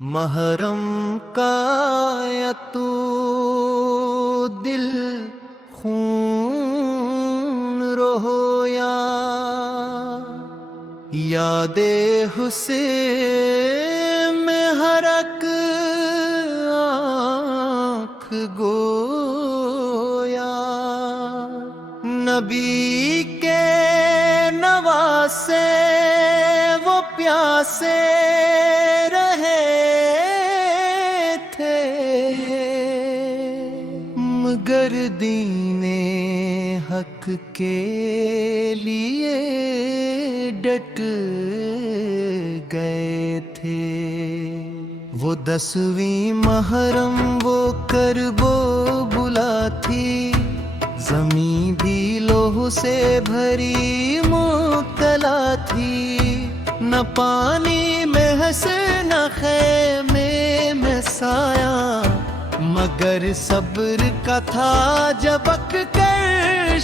محرم کا یا تو دل خون رویا یاد حسین میں حرک آنکھ گویا نبی کے نواسے وہ پیاسے رہے تھے مگر دین حق کے لیے ڈٹ گئے تھے وہ 10ویں محرم وہ کربو بلا تھی زمین بھی لوح سے بھری مبتلا تھی نہ پانی میں ہنسے نہ خیمے میں سایہ مگر صبر کا تھا جبک کر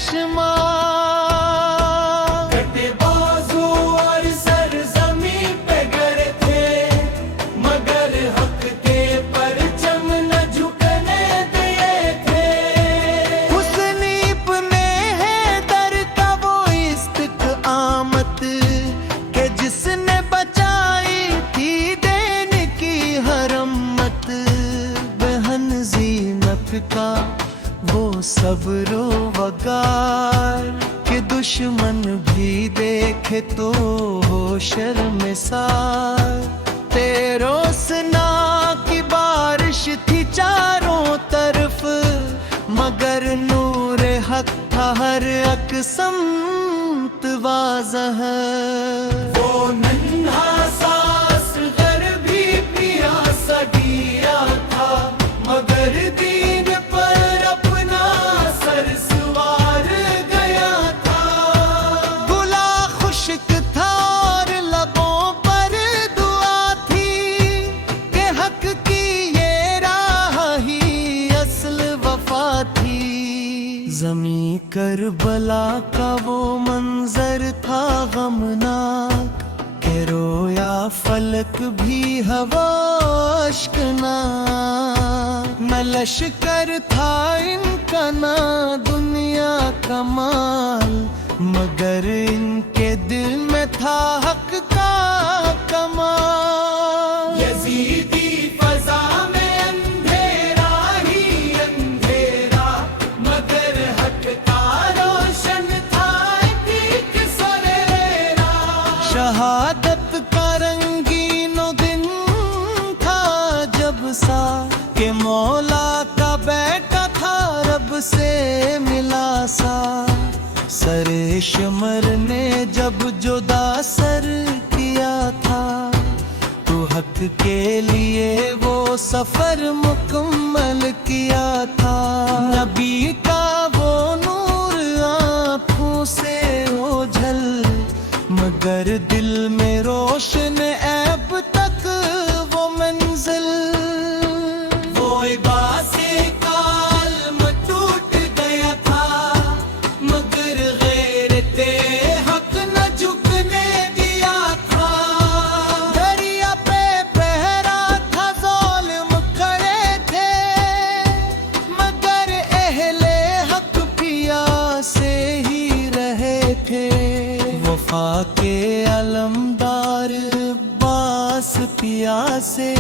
شمار کٹے بازو اور سر زمین پہ گرے تھے مگر حق کے پرچم نہ جھکنے دیے تھے حسن ابن حیدر کا وہ استقامت کہ جس نے بچائی تھی دین کی حرمت بہن زینب کا وہ صبر و وقار کہ دشمن بھی دیکھے تو ہو شرمسار تیرو سنا کی بارش تھی چاروں طرف مگر نور حق تھا ہر ایک سمت واضح وہ ننھا ساس گھر بھی پیاسا گیا تھا مگر دین پر اپنا سر سوار گیا تھا گلا خشک تھا اور لبوں پر دعا تھی کہ حق کی یہ راہ ہی اصل وفا تھی زمیں کربلا کا وہ منظر تھا غمناک کہ رویا فلک بھی ہوا اشکناک نہ لشکر تھا ان کا نہ دنیا کا مال مگر ان کے دل میں تھا حق کا کمال یزیدی فضا میں اندھیرا ہی اندھیرا مگر حق کا روشن تھا ایک سریرا شہادت کا رنگین و دن تھا جب سا کہ مولا کا بیٹا تھا رب سے ملا سا سر شمر نے جب جدا سر کیا تھا تو حق کے لیے وہ سفر مکمل کیا تھا نبی کا وہ نور آنکھوں سے اوجھل مگر دل میں روشن عیب تک وہ منزل وہ عباس کا علم ٹوٹ گیا تھا مگر غیرت حق نہ جھکنے دیا تھا دریا پہ پہرا تھا ظالم کھڑے تھے مگر اہل حق پیاسے ہی رہے تھے وفا کے علمدار عباس پیاسے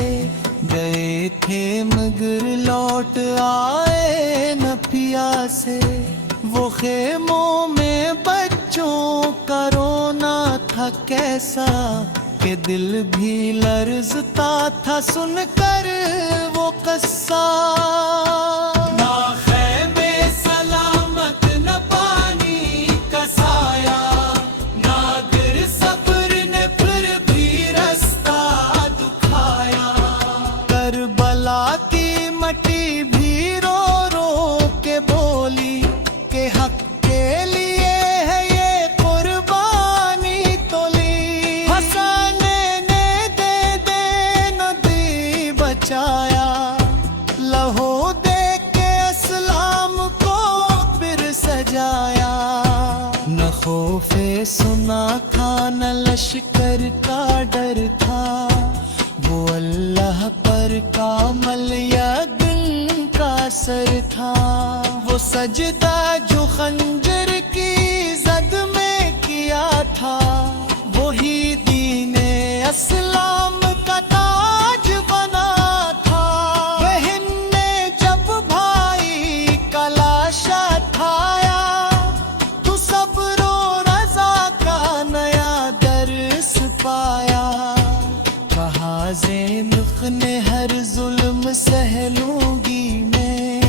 گئے تھے مگر لوٹ آئے نہ پیاسے وہ خیموں میں بچوں کا رونا تھا کیسا کہ دل بھی لرزتا تھا سن کر وہ قصہ نہ خیمے سلامت نہ پانی کا سایہ ناگر صبر نے پھر بھی رستہ دکھایا کربلا کی مٹی بھی رو رو کے بولی کہ حق کے لیے ہے یہ قربانی تولی حسن نے دے نہ دی بچایا لہو دے کے اسلام کو پھر سجایا نہ خوف سنا تھا نہ لشکر کا ڈر تھا وہ اللہ راہ پر کامل یگن کا اثر تھا، وہ سجدہ جو خنجر کی زد میں کیا تھا، وہی دین اسلام کا تاج بنا تھا۔ بہن نے جب بھائی کا لاشا اٹھایا، تو صبر و رضا کا نیا درس پایا۔ کہا زینب نے ہر ظلم سہ لوں گی میں،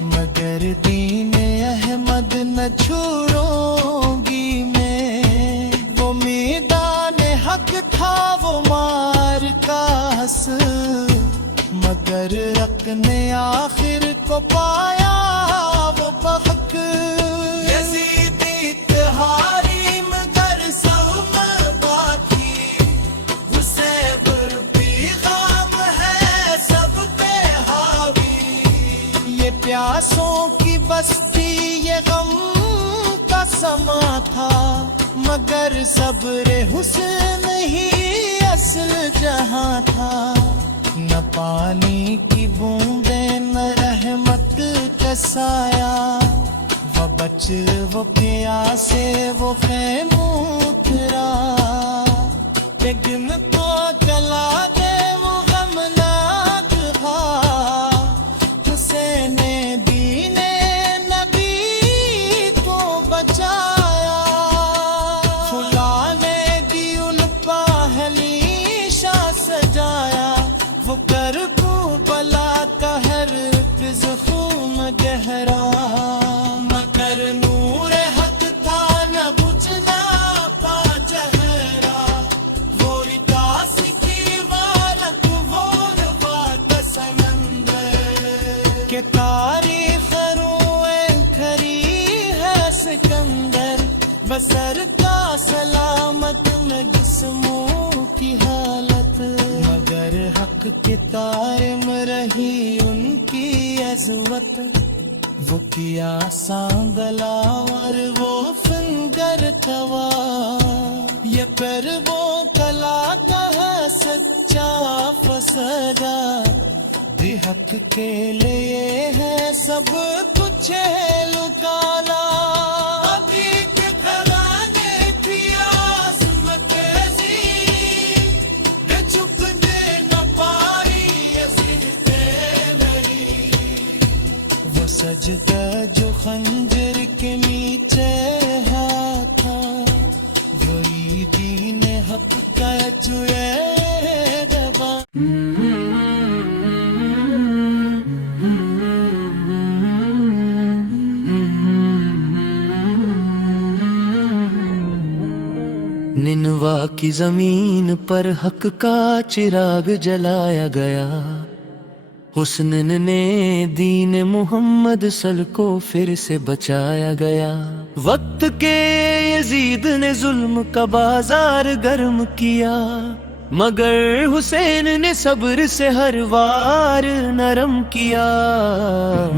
مگر دین احمد نہ چھوڑوں گی میں۔ وہ میدان حق تھا وہ مار کا حس، مگر حق نے آخر کو پایا وہ بحق۔ یزید اتحاری مگر سوم باقی، حسین پیغام ہے سب پہ حاوی۔ یہ پیاسوں کی بستی یہ غم کا سما تھا، مگر صبر حسن ہی اصل جہاں تھا۔ نہ پانی کی بوندیں نہ رحمت کا سایہ، وہ بچ وہ پیاسے وہ خیموں اترا۔ لیکن تو چلا دے وہ غمناک خواہ، حسین دین نبی کو بچایا۔ فلاں نے دی ان پاہلی شاہ سجایا، وہ کربلا کا ہر زخم گہرا۔ مگر نور حق تھا نہ بجھنا پا جہرا، وہ رداس کی وارک وہ نوا کا سمندر، کہ تاریخ روئے کھری ہے سکندر۔ بسر کا سلامت میں جسموں کی حالت، مگر حق کے تارم رہی ان کی عظمت۔ وہ کیا سانگلا اور وہ فنگر کوا، یہ پر وہ کلا کا ہے سچا فسادہ۔ بھی حق کے لیے ہے سب کچھ لکانا۔ سجدہ جو خنجر کے نیچے تھا، وہی دین حق کا جو روا۔ ننوا کی زمین پر حق کا چراغ جلایا گیا، حسن نے دین محمد صل کو پھر سے بچایا گیا۔ وقت کے یزید نے ظلم کا بازار گرم کیا، مگر حسین نے صبر سے ہر وار نرم کیا۔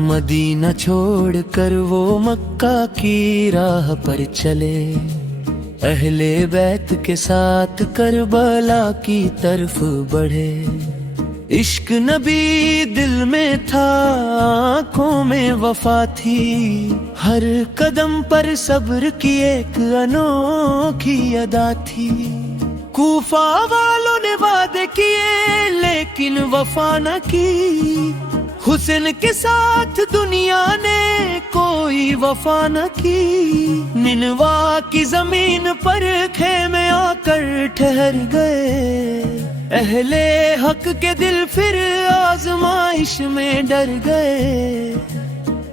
مدینہ چھوڑ کر وہ مکہ کی راہ پر چلے، اہل بیت کے ساتھ کربلا کی طرف بڑھے۔ عشق نبی دل میں تھا، آنکھوں میں وفا تھی، ہر قدم پر صبر کی ایک انوکھی ادا تھی۔ کوفہ والوں نے وعدے کیے لیکن وفا نہ کی، حسن کے ساتھ دنیا نے کوئی وفا نہ کی۔ ننوا کی زمین پر خیمے آ کر ٹھہر گئے، اہل حق کے دل پھر آزمائش میں ڈر گئے۔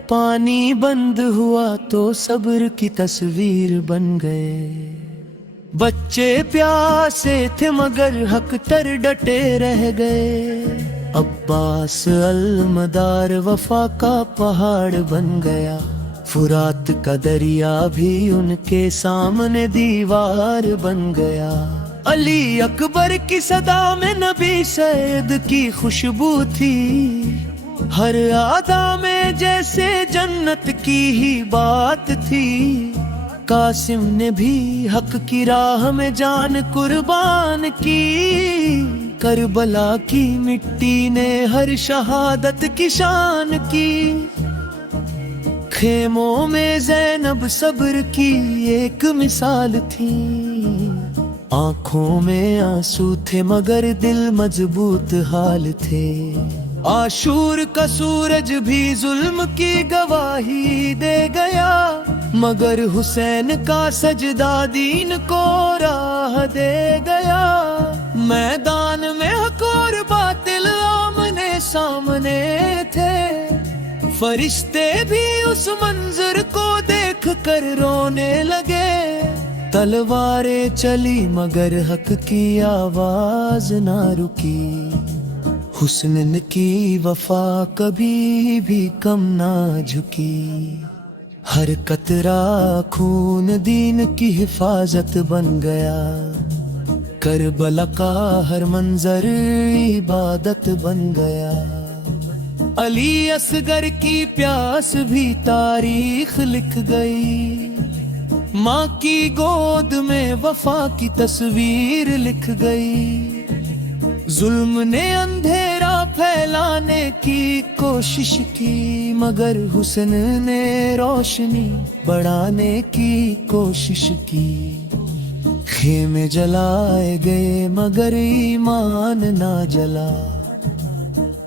پانی بند ہوا تو صبر کی تصویر بن گئے، بچے پیاسے تھے مگر حق تر ڈٹے رہ گئے۔ عباس المدار وفا کا پہاڑ بن گیا، فرات کا دریا بھی ان کے سامنے دیوار بن گیا۔ علی اکبر کی صدا میں نبی سید کی خوشبو تھی، ہر ادا میں جیسے جنت کی ہی بات تھی۔ قاسم نے بھی حق کی راہ میں جان قربان کی، کربلا کی مٹی نے ہر شہادت کی شان کی، خیموں میں زینب صبر کی ایک مثال تھی، آنکھوں میں آنسو تھے مگر دل مضبوط حال تھے، عاشور کا سورج بھی ظلم کی گواہی دے گیا، مگر حسین کا سجدہ دین کو راہ دے گیا، میدان میں حق اور باطل آمنے سامنے تھے، فرشتے بھی اس منظر کو دیکھ کر رونے لگے، تلواریں چلی مگر حق کی آواز نہ رکی، حسن کی وفا کبھی بھی کم نہ جھکی، ہر قطرہ خون دین کی حفاظت بن گیا، کربلا کا ہر منظر عبادت بن گیا، علی اصغر کی پیاس بھی تاریخ لکھ گئی، ماں کی گود میں وفا کی تصویر لکھ گئی، ظلم نے اندھیرا پھیلانے کی کوشش کی مگر حسن نے روشنی بڑھانے کی کوشش کی، خیمے جلائے گئے مگر ایمان نہ جلا،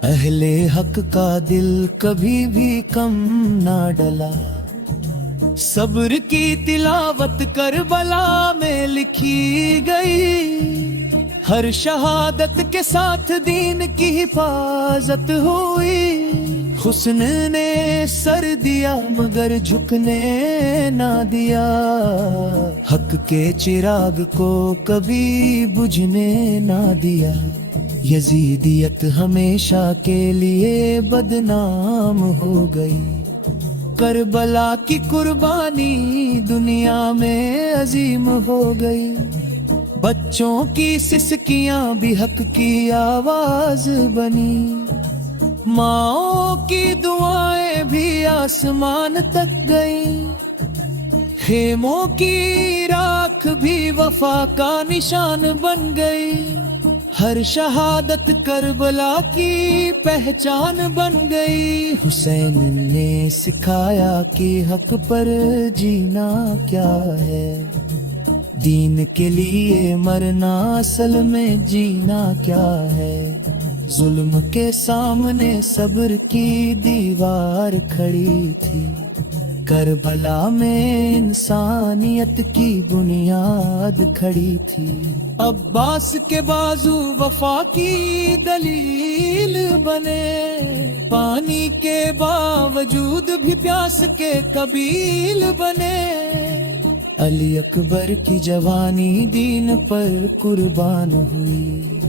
اہل حق کا دل کبھی بھی کم نہ ڈلا، صبر کی تلاوت کربلا میں لکھی گئی، ہر شہادت کے ساتھ دین کی حفاظت ہوئی، حسن نے سر دیا مگر جھکنے نہ دیا، حق کے چراغ کو کبھی بجھنے نہ دیا، یزیدیت ہمیشہ کے لیے بدنام ہو گئی، کربلا کی قربانی دنیا میں عظیم ہو گئی، بچوں کی سسکیاں بھی حق کی آواز بنی، ماؤں کی دعائیں بھی آسمان تک گئیں، خیموں کی راکھ بھی وفا کا نشان بن گئی، ہر شہادت کربلا کی پہچان بن گئی، حسین نے سکھایا کہ حق پر جینا کیا ہے، دین کے لیے مرنا اصل میں جینا کیا ہے، ظلم کے سامنے صبر کی دیوار کھڑی تھی، کربلا میں انسانیت کی بنیاد کھڑی تھی، عباس کے بازو وفا کی دلیل بنے، پانی کے باوجود بھی پیاس کے قبیل بنے، علی اکبر کی جوانی دین پر قربان ہوئی،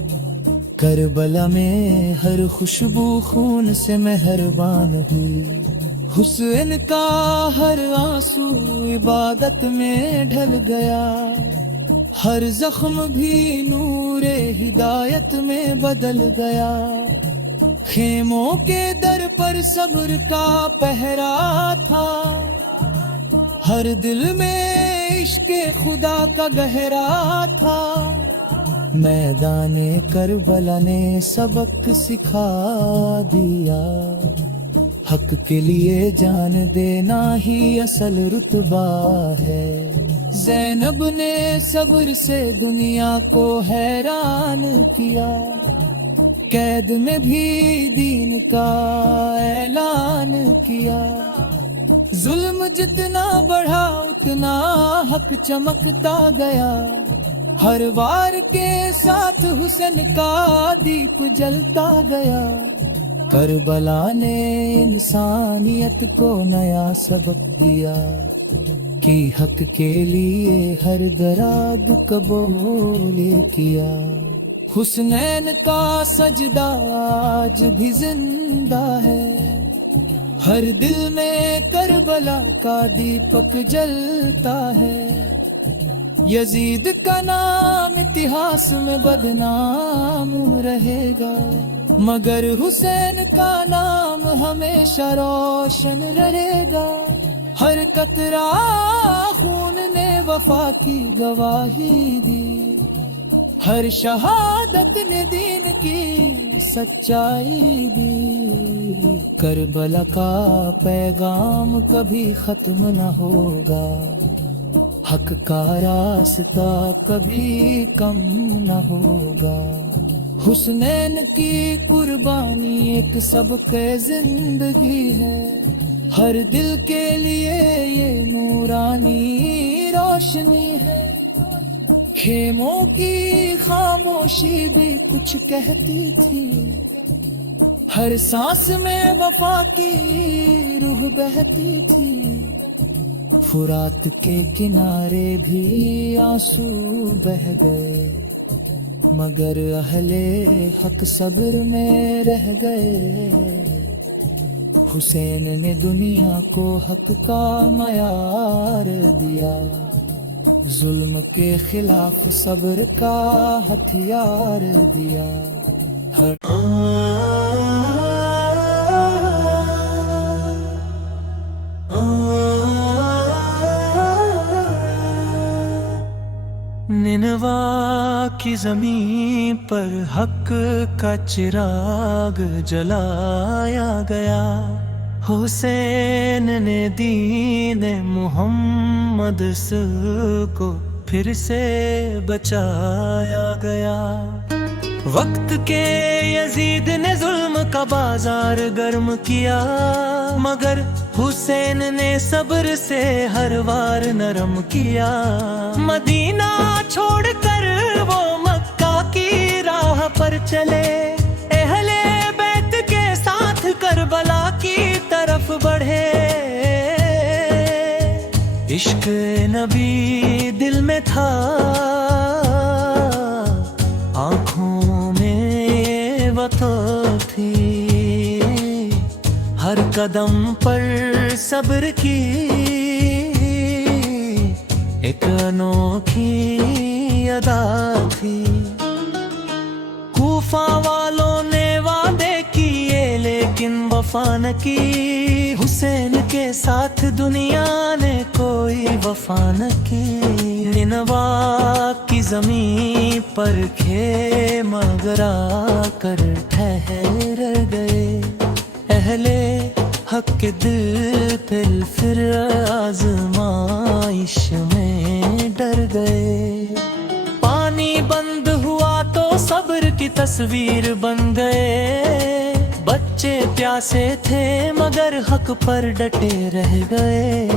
کربلا میں ہر خوشبو خون سے مہربان ہوئی، حسین کا ہر آنسو عبادت میں ڈھل گیا، ہر زخم بھی نور ہدایت میں بدل گیا، خیموں کے در پر صبر کا پہرا تھا، ہر دل میں عشق خدا کا گہرا تھا، میدان کربلا نے سبق سکھا دیا، حق کے لیے جان دینا ہی اصل رتبہ ہے، زینب نے صبر سے دنیا کو حیران کیا، قید میں بھی دین کا اعلان کیا، ظلم جتنا بڑھا اتنا حق چمکتا گیا، ہر وار کے ساتھ حسن کا دیپ جلتا گیا، کربلا نے انسانیت کو نیا سبق دیا کہ حق کے لیے ہر دراد قبول کیا، حسنین کا سجدہ آج بھی زندہ ہے، ہر دل میں کربلا کا دیپک جلتا ہے، یزید کا نام اتہاس میں بدنام رہے گا، مگر حسین کا نام ہمیشہ روشن رہے گا، ہر قطرہ خون نے وفا کی گواہی دی، ہر شہادت نے دین کی سچائی دی، کربلا کا پیغام کبھی ختم نہ ہوگا، حق کا راستہ کبھی کم نہ ہوگا۔ حسنین کی قربانی ایک سبق زندگی ہے، ہر دل کے لیے یہ نورانی روشنی ہے۔ خیموں کی خاموشی بھی کچھ کہتی تھی، ہر سانس میں وفا کی روح بہتی تھی۔ فرات کے کنارے بھی آنسو بہہ گئے، مگر اہل حق صبر میں رہ گئے۔ حسین نے دنیا کو حق کا معیار دیا، ظلم کے خلاف صبر کا ہتھیار دیا۔ نینوا کی زمین پر حق کا چراغ جلایا گیا، حسین نے دین محمد کو پھر سے بچایا گیا۔ وقت کے یزید نے ظلم کا بازار گرم کیا، مگر حسین نے صبر سے ہر وار نرم کیا۔ مدینہ چھوڑ کر وہ مکہ کی راہ پر چلے، اہل بیت کے ساتھ کربلا کی طرف بڑھے۔ عشق نبی دل میں تھا، آنکھوں میں وطا تھی، ہر قدم پر صبر کی ایک انوکھی ادا تھی۔ کوفہ والوں نے وعدے کیے لیکن وفا نہ کی، حسین کے ساتھ دنیا نے کوئی وفا نہ کی۔ نینوا کی زمین پر خیمہ گرا کر ٹھہر گئے، اہل حق کے دل پھر آزمائش میں ڈر گئے۔ پانی بند ہوا تو صبر کی تصویر بن گئے، بچے پیاسے تھے مگر حق پر ڈٹے رہ گئے۔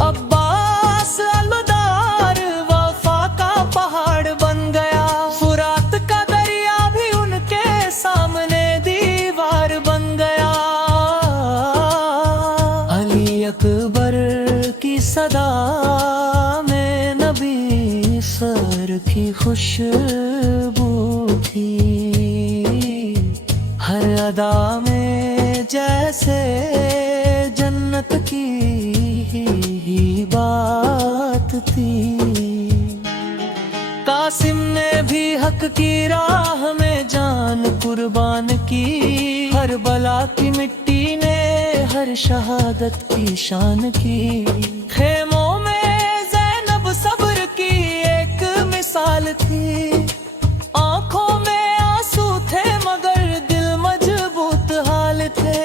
عباس المدار وفا کا پہاڑ بن گیا، فرات کا دریا بھی ان کے سامنے دیوار بن گیا۔ علی اکبر کی صدا میں نبی سر کی خوشبو تھی، ہر ادا میں جیسے جنت کی ہی بات تھی۔ قاسم نے بھی حق کی راہ میں جان قربان کی، ہر بلا کی مٹی نے ہر شہادت کی شان کی۔ خیموں میں زینب صبر کی ایک مثال تھی، آنکھوں میں آنسو تھے مگر دل مضبوط حال تھے۔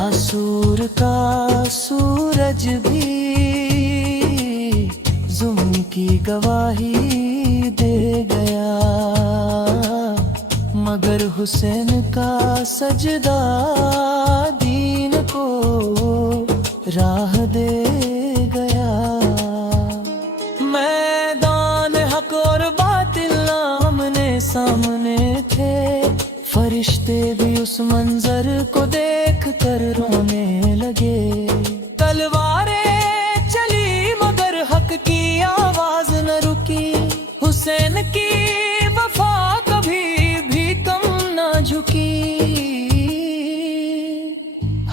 آسور کا سورج بھی ظلم کی گواہی دے گیا، مگر حسین کا سجدہ دین کو راہ دے گیا۔ میدان حق اور باطل آمنے سامنے تھے، فرشتے بھی اس منظر کو دیکھ کر رونے لگے۔ تلواریں چلی مگر حق کی آواز نہ رکی، حسین کی وفا کبھی بھی کم نہ جھکی۔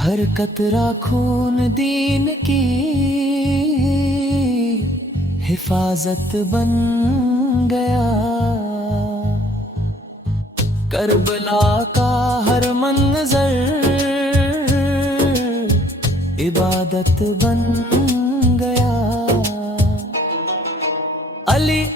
ہر قطرہ خون دین کی حفاظت بن گیا، کربلا کا ہر منظر عبادت بن گیا۔ علی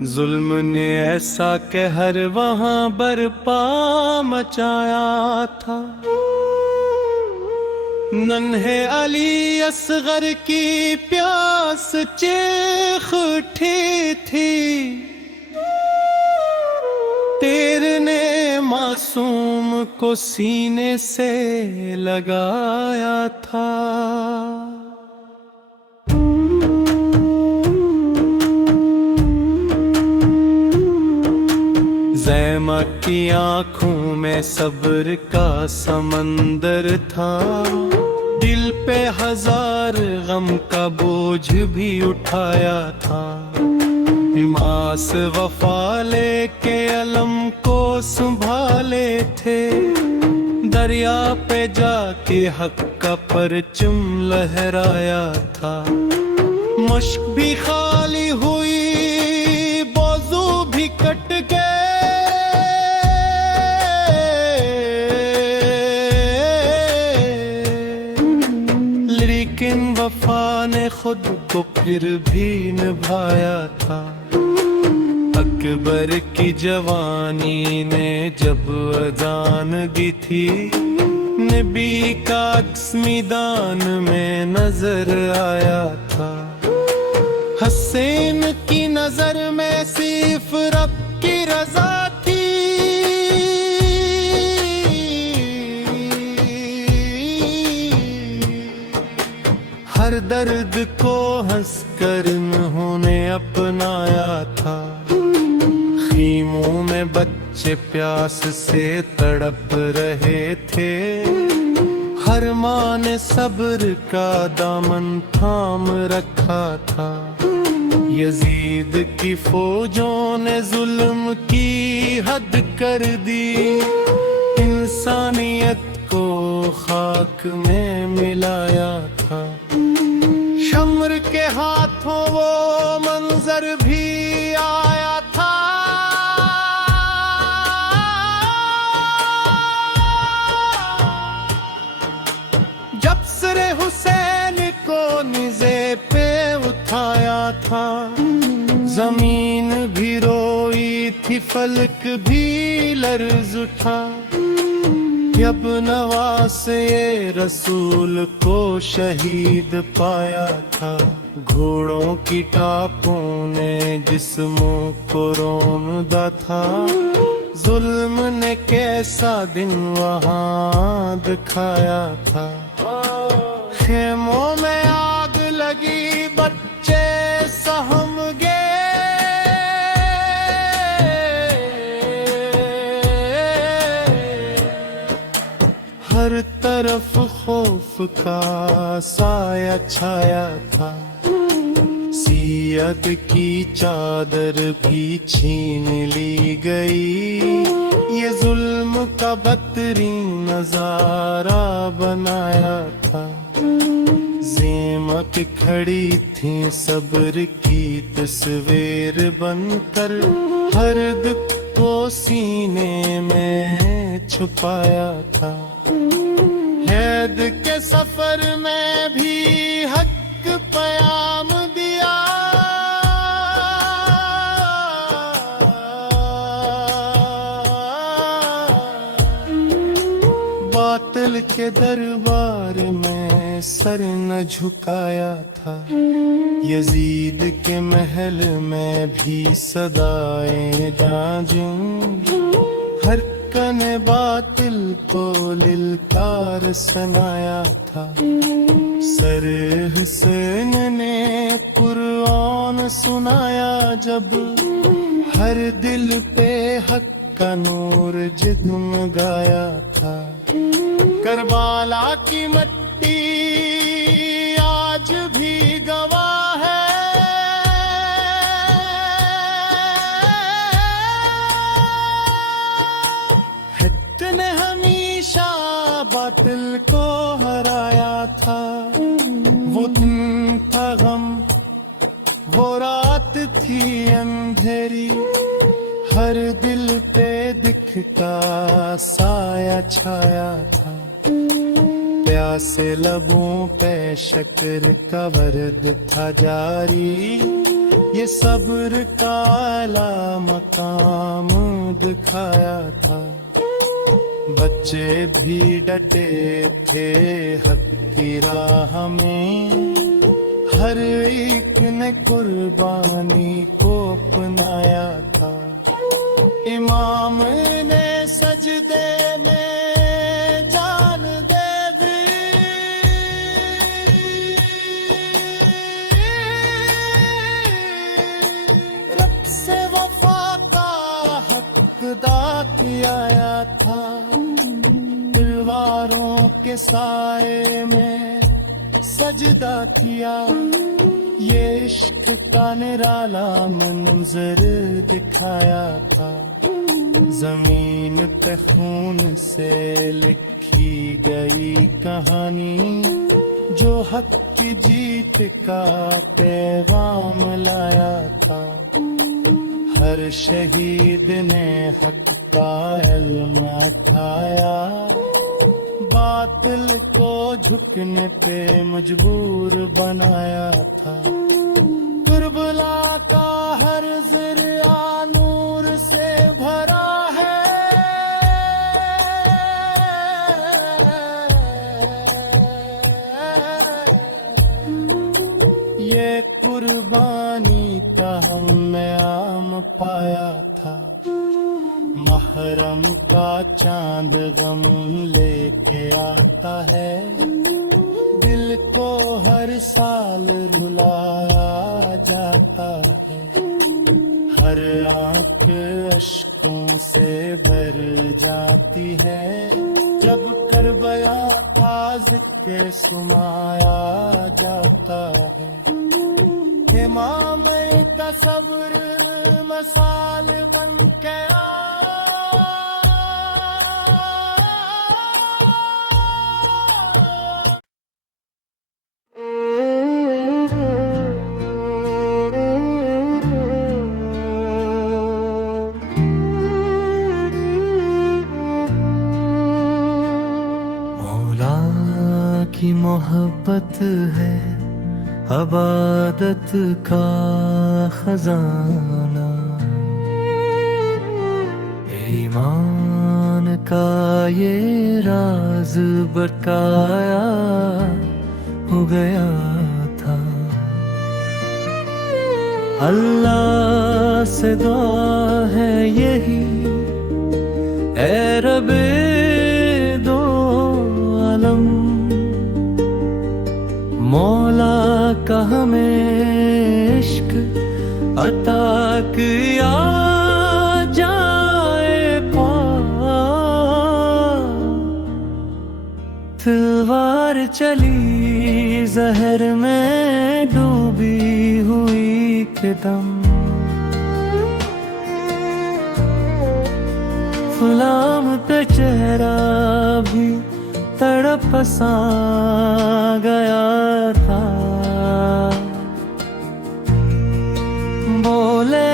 ظلم نے ایسا قہر وہاں برپا مچایا تھا، ننھے علی اصغر کی پیاس چیخ اٹھی تھی، تیر نے معصوم کو سینے سے لگایا تھا۔ زیمہ کی آنکھوں میں صبر کا سمندر تھا، دل پہ ہزار غم کا بوجھ بھی اٹھایا تھا، حماس وفا لے کے علم کو سنبھالے تھے، دریا پہ جا کے حق کا پرچم لہرایا تھا، مشک بھی خالی ہوئی بازو بھی کٹ گئے، لیکن وفا نے خود کو پھر بھی نبھایا تھا۔ اکبر کی جوانی نے جب اذان دی تھی، نبی کا عکس میدان میں نظر آیا تھا، حسین کی نظر میں صرف رب کی رضا تھی، ہر درد کو ہنس کر انہوں نے اپنایا تھا، خیموں میں بچے پیاس سے تڑپ رہے تھے، ہر ماں نے صبر کا دامن تھام رکھا تھا، یزید کی فوجوں نے ظلم کی حد کر دی، انسانیت کو خاک میں ملایا تھا، شمر کے ہاتھوں وہ منظر بھی آیا تھا، جب سر حسین کو نیزے پہ اٹھایا تھا، زمین بھی روئی تھی فلک بھی لرز اٹھا، جب نواز یہ رسول کو شہید پایا تھا، گھوڑوں کی ٹاپوں نے جسموں کو روندا تھا، ظلم نے کیسا دن وہاں دکھایا تھا، خیموں میں آگ لگی بچے سہم گئے، ہر طرف خوف کا سایہ چھایا تھا، سیاد کی چادر بھی چھین لی گئی، یہ ظلم کا بدترین نظارہ بنایا تھا، زیمک کھڑی تھی صبر کی تصویر بن کر، ہر دکھ کو سینے میں چھپایا تھا، حید کے سفر میں بھی حق پیام دیا، باطل کے دربار میں سر نہ جھکایا تھا، یزید کے محل میں بھی صدائیں جاجوں، ہر کن باطل کو للکار سنایا تھا، سر حسین نے قرآن سنایا جب، ہر دل پہ حق کا نور جگمگایا تھا، کربلا کی مٹی آج بھی گواہ ہے، حق نے ہمیشہ باطل کو ہرایا تھا، وہ دن تھا غم، وہ رات تھی اندھیری، ہر دل پہ دکھ کا سایہ چھایا تھا، پیاسے لبوں پہ شکر کا ورد تھا جاری، یہ صبر کا اعلیٰ مقام دکھایا تھا، بچے بھی ڈٹے تھے حق کی راہ میں، ہر ایک نے قربانی کو اپنایا تھا۔ امام نے سجدے میں جان دے دی، رب سے وفا کا حق ادا کیا تھا، تلواروں کے سائے میں سجدہ کیا، یہ عشق کا نرالا منظر دکھایا تھا۔ زمین پہ خون سے لکھی گئی کہانی، جو حق کی جیت کا پیغام لایا تھا۔ ہر شہید نے حق کا علم اٹھایا، باطل کو جھکنے پہ مجبور بنایا تھا۔ کربلا کا ہر ذرہ نور سے بھرا ہے، یہ قربانی کا ہم نے عام پایا تھا۔ محرم کا چاند غم لے کے آتا ہے، دل کو ہر سال رلایا جاتا ہے، ہر آنکھ اشکوں سے بھر جاتی ہے، جب کربلا تازق کے سمایا جاتا ہے۔ امام کا صبر مثال بن کے کی محبت ہے عبادت کا خزانہ، ایمان کا یہ راز بتایا ہو گیا تھا۔ اللہ سے دعا ہے یہی، اے رب دو عالم، مولا کا ہمیں عشق عطا کیا جائے پا، تلوار چلی زہر میں ڈوبی ہوئی کے دم، غلام کا چہرہ بھی تڑپ سا گیا تھا، بولے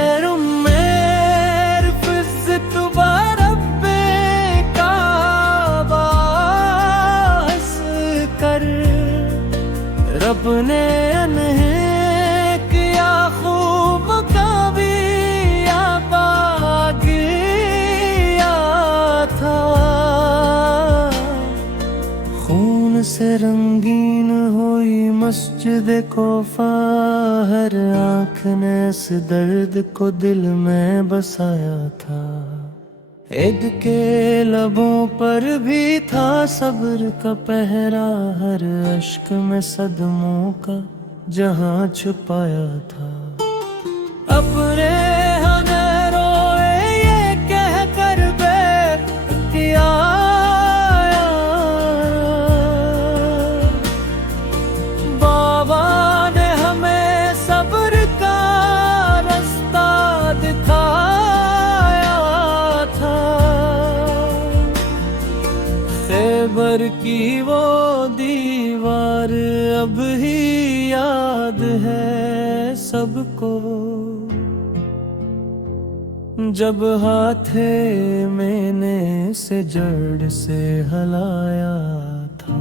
رب نے انہیں کیا خوب کبھی آبا کیا تھا، خون سے رنگین ہوئی مسجد کوفہ، ہر آنکھ نے اس درد کو دل میں بسایا تھا، عید کے لبوں پر بھی تھا صبر کا پہرا، ہر اشک میں صدموں کا جہاں چھپایا تھا، اپنے ہمیں روئے یہ کہہ کر بے کیا بابا نے ہمیں صبر کا رستہ دکھایا تھا، خیبر کی وہ دیوار اب ہی یاد ہے سب کو، جب ہاتھ میں نے سے جڑ سے ہلایا تھا،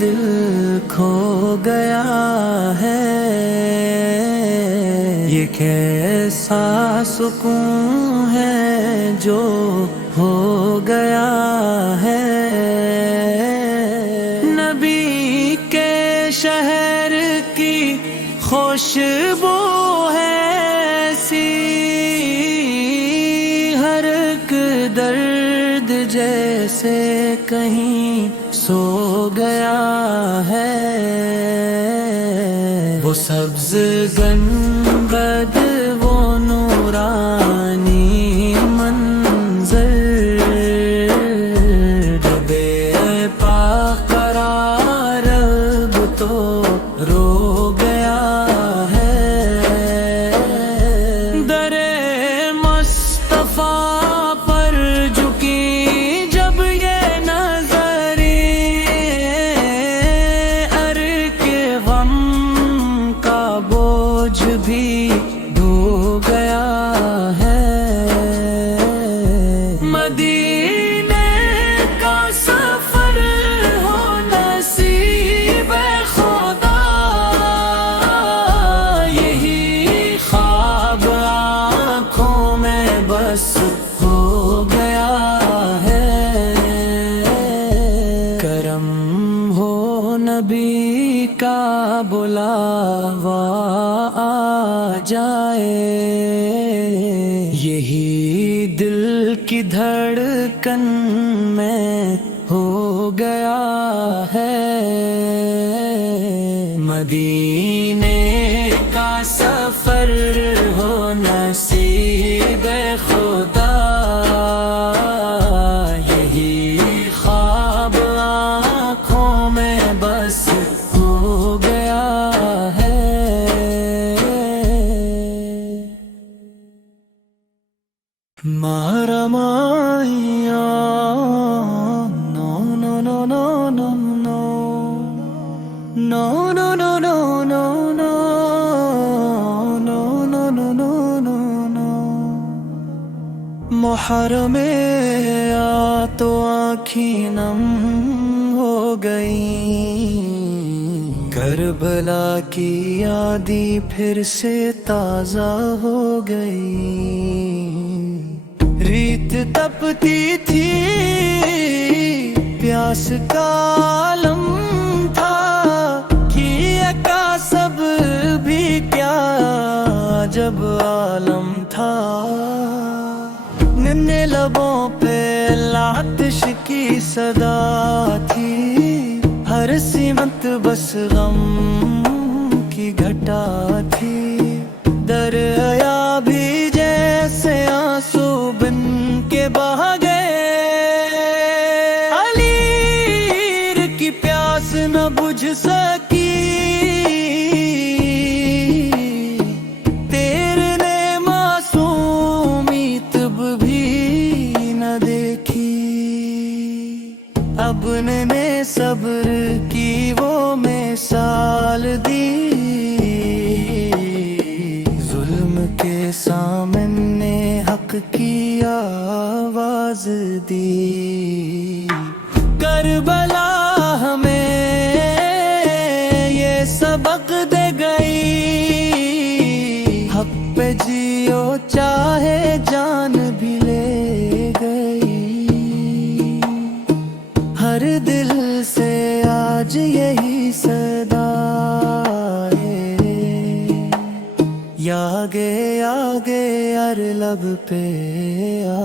دل کھو گیا ہے، یہ کیسا سکون ہے جو ہو گیا ہے۔ نبی کے شہر کی خوشبو ہے ایسی، ہر ایک درد جیسے کہیں سو گیا ہے۔ وہ سبز گنبد، وہ نورانی منظر، بے پا قرار اب تو رو گیا ہے۔ در مصطفیٰ پر جھکی جب یہ نظریں، کے غم کا بوجھ بھی دھو گیا ہے۔ مدینے کا سفر ہو نصیب خدا، یہی خواب آنکھوں میں بس ہو گیا ہے۔ کرم ہو نبی کا بلاوا آ جائے، یہی دل کی دھڑکن میں ہو گیا ہے۔ مدینے کا سفر ہو نصیب خدا، یہی خواب آنکھوں میں بس ہو گیا ہے۔ مارا مایا نو نو نو نو نو نو نو نو نو نو نو نو نو نو نو نو نو۔ محرم آ تو آنکھیں نم ہو گئی، کربلا کی یادی پھر سے تازہ ہو گئی۔ ریت تپتی تھی، پیاس کا عالم تھا، کیا کا سب بھی کیا جب عالم تھا۔ ننے لبوں پہ لاتش کی صدا تھی، ہر سمت بس غم کی گھٹا تھی۔ دریا بھی جیسے آنسو بن کے بہا گئے، علیر کی پیاس نہ بجھ سکی، تیرے نے معصومیت بھی نہ دیکھی۔ اب نے صبر کی وہ مثال دی، ظلم کے سامنے حق کی آواز دی۔ کربلا ہمیں یہ سبق دے گئی، حق پہ جیو چاہے جان بھی لے گئی۔ ہر دل سے آج یہی صدا ہے، آگے آگے ہر لب پہ آ۔